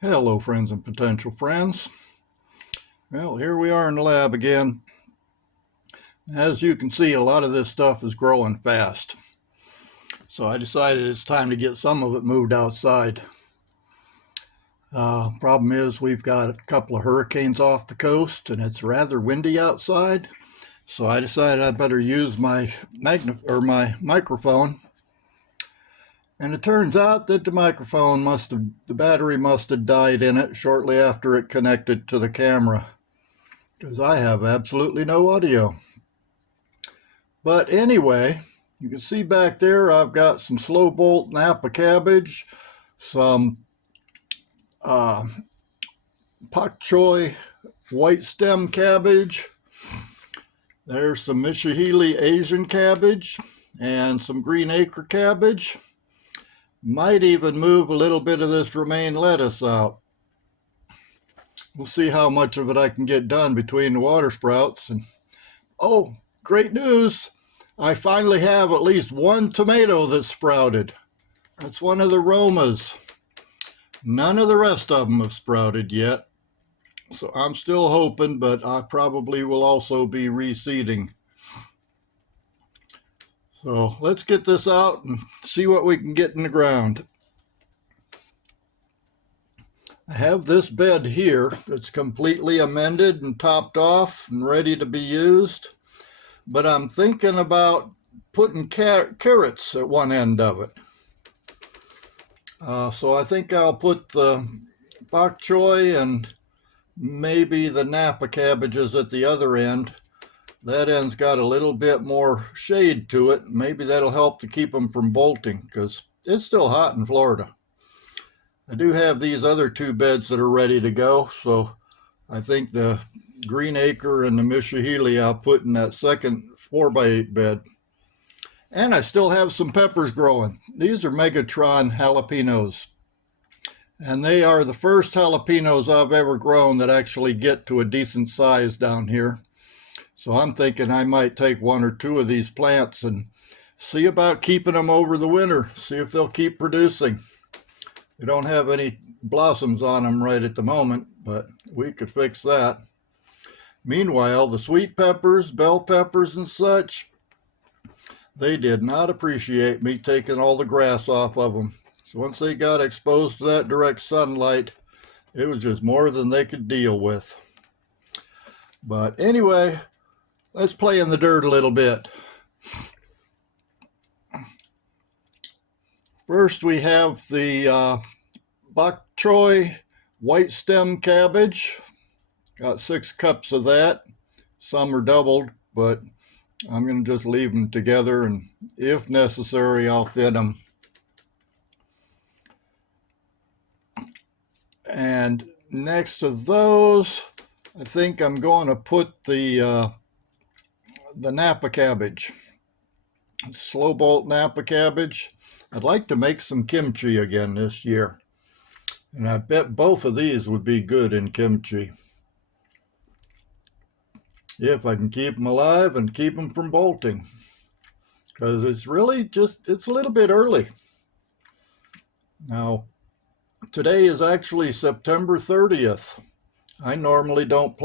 Hello friends and potential friends. Well, here we are in the lab again. As you can see, a lot of this stuff is growing fast. So I decided it's time to get some of it moved outside. Problem is we've got a couple of hurricanes off the coast and it's rather windy outside. So I decided I better use my microphone. And it turns out that the battery must have died in it shortly after it connected to the camera, because I have absolutely no audio. But anyway, you can see back there I've got some Slobolt Napa Cabbage, some Choi white stem cabbage. There's some Mitsihili Asian cabbage and some green Acre cabbage. Might even move a little bit of this romaine lettuce out. We'll see how much of it I can get done between the water sprouts. And oh, great news! I finally have at least one tomato that's sprouted. That's one of the Romas. None of the rest of them have sprouted yet. So I'm still hoping, but I probably will also be reseeding. So let's get this out and see what we can get in the ground. I have this bed here that's completely amended and topped off and ready to be used. But I'm thinking about putting carrots at one end of it. So I think I'll put the bok choy and maybe the Napa cabbages at the other end. That end's got a little bit more shade to it. Maybe that'll help to keep them from bolting, because it's still hot in Florida. I do have these other two beds that are ready to go, so I think the green acre and the Mitsihili I'll put in that second 4x8 bed. And I still have some peppers growing. These are Megatron jalapenos. And they are the first jalapenos I've ever grown that actually get to a decent size down here. So I'm thinking I might take one or two of these plants and see about keeping them over the winter, see if they'll keep producing. They don't have any blossoms on them right at the moment, but we could fix that. Meanwhile, the sweet peppers, bell peppers and such, they did not appreciate me taking all the grass off of them. So once they got exposed to that direct sunlight, it was just more than they could deal with. But anyway, let's play in the dirt a little bit. First, we have the bok choy white stem cabbage. Got 6 cups of that. Some are doubled, but I'm going to just leave them together, and if necessary, I'll thin them. And next to those, I think I'm going to put the Napa cabbage, Slobolt Napa Cabbage. I'd like to make some kimchi again this year, and I bet both of these would be good in kimchi, if I can keep them alive and keep them from bolting, because it's a little bit early. Now, today is actually September 30th. I normally don't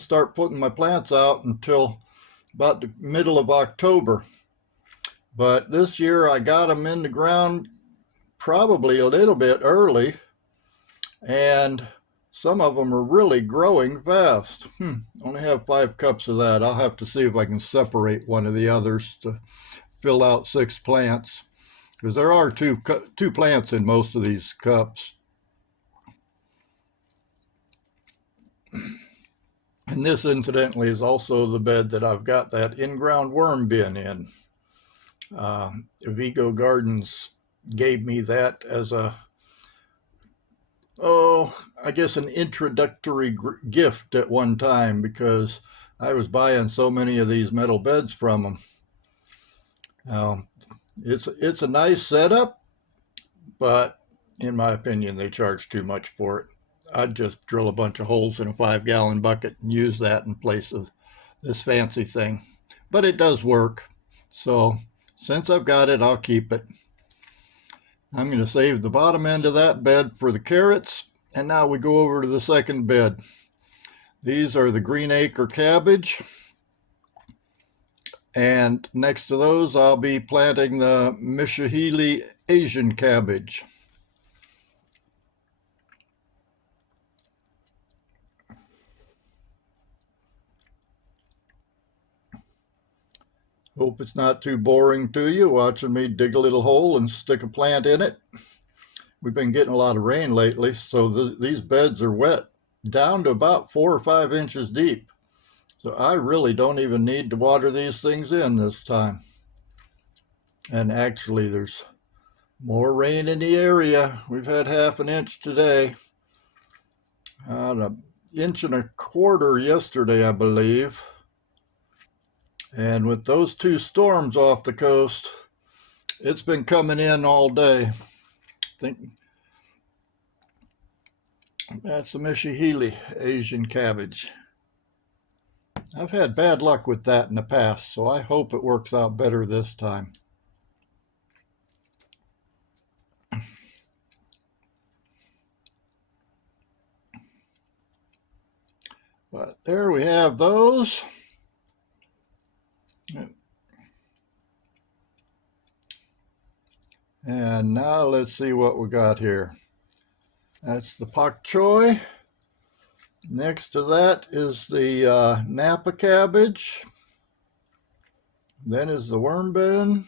start putting my plants out until about the middle of October. But this year I got them in the ground probably a little bit early, and some of them are really growing fast. Only have 5 cups of that. I'll have to see if I can separate one of the others to fill out 6 plants, because there are two plants in most of these cups. And this, incidentally, is also the bed that I've got that in-ground worm bin in. Vigo Gardens gave me that as I guess an introductory gift at one time, because I was buying so many of these metal beds from them. It's a nice setup, but in my opinion, they charge too much for it. I'd just drill a bunch of holes in a 5-gallon bucket and use that in place of this fancy thing. But it does work. So since I've got it, I'll keep it. I'm going to save the bottom end of that bed for the carrots, And now we go over to the second bed. These are the green acre cabbage. And next to those, I'll be planting the Mitsihili Asian cabbage. Hope it's not too boring to you watching me dig a little hole and stick a plant in it. We've been getting a lot of rain lately, so these beds are wet down to about 4 or 5 inches deep. So I really don't even need to water these things in this time. And actually, there's more rain in the area. We've had 1/2 inch today. An 1.25 inches yesterday, I believe. And with those 2 storms off the coast, it's been coming in all day. I think that's the Mitsihili Asian cabbage. I've had bad luck with that in the past, so I hope it works out better this time. But there we have those. And now let's see what we got here. That's the pak choi. Next to that is the Napa cabbage. Then is the worm bin.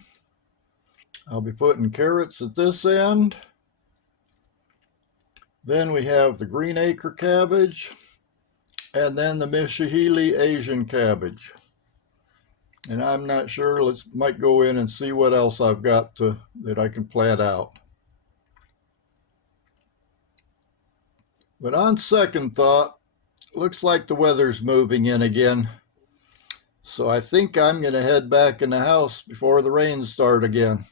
I'll be putting carrots at this end. Then we have the green acre cabbage. And then the Mitsihili Asian cabbage. And I'm not sure, might go in and see what else I've got that I can plant out. But on second thought, looks like the weather's moving in again. So I think I'm going to head back in the house before the rains start again.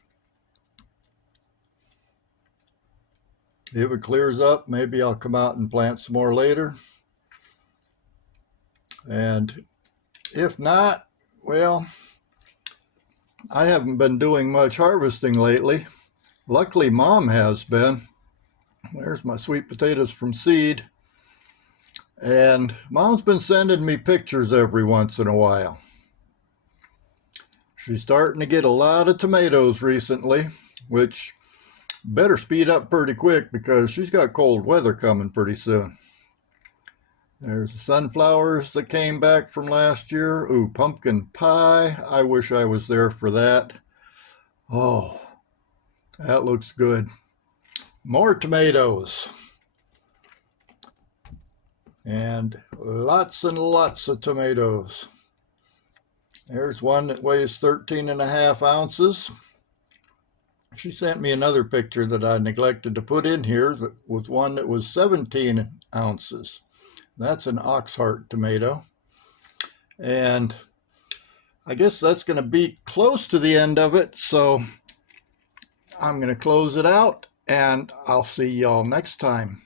If it clears up, maybe I'll come out and plant some more later. And if not, well, I haven't been doing much harvesting lately. Luckily, Mom has been. There's my sweet potatoes from seed. And Mom's been sending me pictures every once in a while. She's starting to get a lot of tomatoes recently, which better speed up pretty quick because she's got cold weather coming pretty soon. There's the sunflowers that came back from last year. Ooh, pumpkin pie. I wish I was there for that. Oh, that looks good. More tomatoes. And lots of tomatoes. There's one that weighs 13.5 ounces. She sent me another picture that I neglected to put in here that was one that was 17 ounces. That's an ox heart tomato. And I guess that's going to be close to the end of it. So I'm going to close it out and I'll see y'all next time.